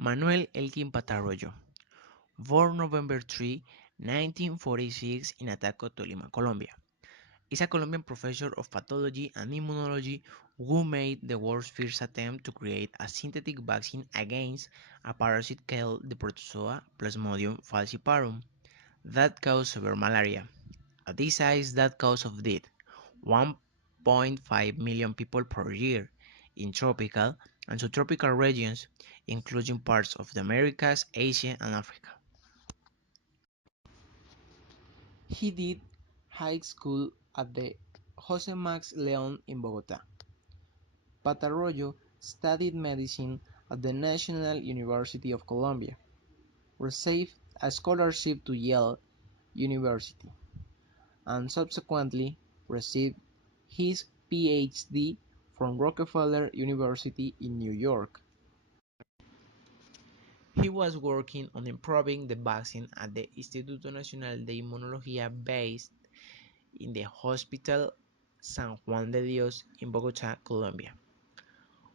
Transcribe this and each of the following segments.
Manuel Elkin Patarroyo, born November 3, 1946 in Ataco, Tolima, Colombia, is a Colombian professor of pathology and immunology who made the world's first attempt to create a synthetic vaccine against a parasite called the protozoa Plasmodium falciparum that causes severe malaria, a disease that causes death 1.5 million people per year in tropical and subtropical regions, including parts of the Americas, Asia, and Africa. He did high school at the Jose Max Leon in Bogota. Patarroyo studied medicine at the National University of Colombia, received a scholarship to Yale University, and subsequently received his PhD from Rockefeller University in New York. He was working on improving the vaccine at the Instituto Nacional de Inmunología based in the Hospital San Juan de Dios in Bogota, Colombia.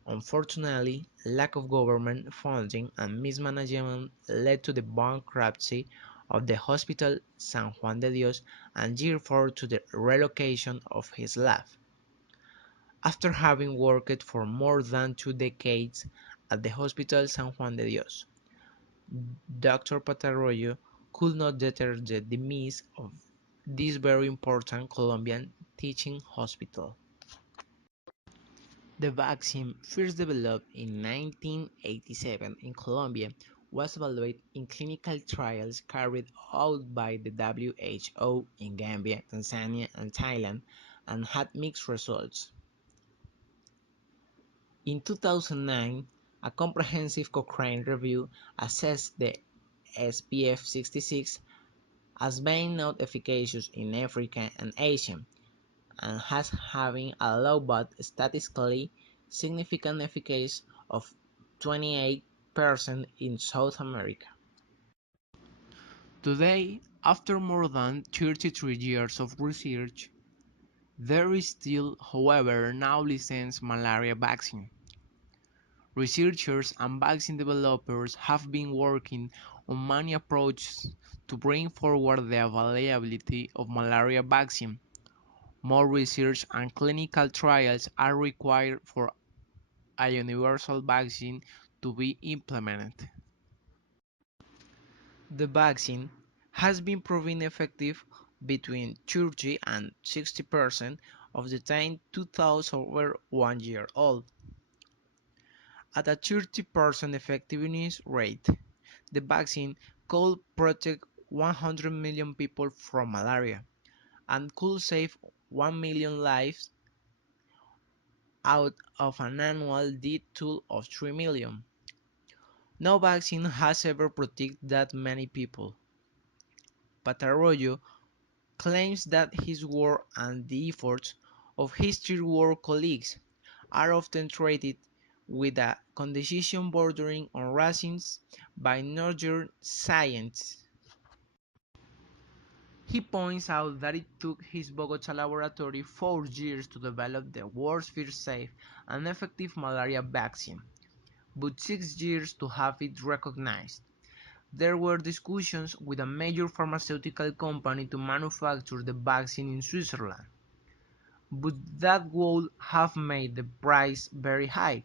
Unfortunately, lack of government funding and mismanagement led to the bankruptcy of the Hospital San Juan de Dios and therefore to the relocation of his lab. After having worked for more than 2 decades at the Hospital San Juan de Dios, Dr. Patarroyo could not deter the demise of this very important Colombian teaching hospital. The vaccine, first developed in 1987 in Colombia, was evaluated in clinical trials carried out by the WHO in Gambia, Tanzania, and Thailand, and had mixed results. In 2009, a comprehensive Cochrane review assessed the SPF 66 as being not efficacious in Africa and Asia, and as having a low but statistically significant efficacy of 28% in South America. Today, after more than 33 years of research, there is still, however, no licensed malaria vaccine. Researchers and vaccine developers have been working on many approaches to bring forward the availability of malaria vaccine. More research and clinical trials are required for a universal vaccine to be implemented. The vaccine has been proven effective between 30 and 60% of the time to those over 1 year old. At a 30% effectiveness rate, the vaccine could protect 100 million people from malaria and could save 1 million lives out of an annual death toll of 3 million. No vaccine has ever protected that many people. Patarroyo claims that his work and the efforts of his third-world colleagues are often treated with a condescension bordering on racism by Northern scientists. He points out that it took his Bogota laboratory 4 years to develop the world's first safe and effective malaria vaccine, but 6 years to have it recognized. There were discussions with a major pharmaceutical company to manufacture the vaccine in Switzerland, but that would have made the price very high.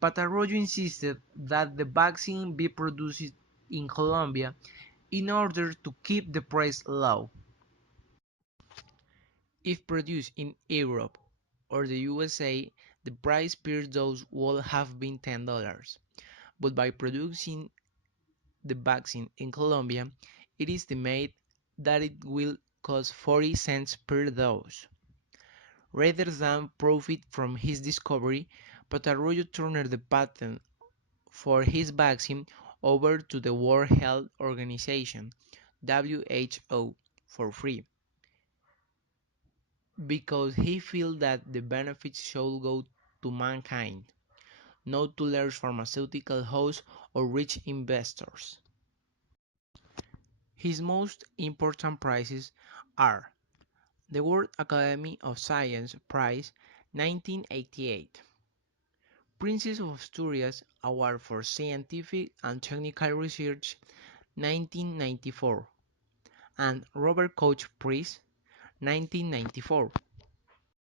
Patarroyo insisted that the vaccine be produced in Colombia in order to keep the price low. If produced in Europe or the USA, the price per dose would have been $10, but by producing the vaccine in Colombia, it is estimated that it will cost 40 cents per dose. Rather than profit from his discovery, Patarroyo turned the patent for his vaccine over to the World Health Organization (WHO) for free, because he feels that the benefits should go to mankind, not to large pharmaceutical houses or rich investors. His most important prizes are the World Academy of Science Prize 1988, Princess of Asturias Award for Scientific and Technical Research 1994, and Robert Koch Prize 1994.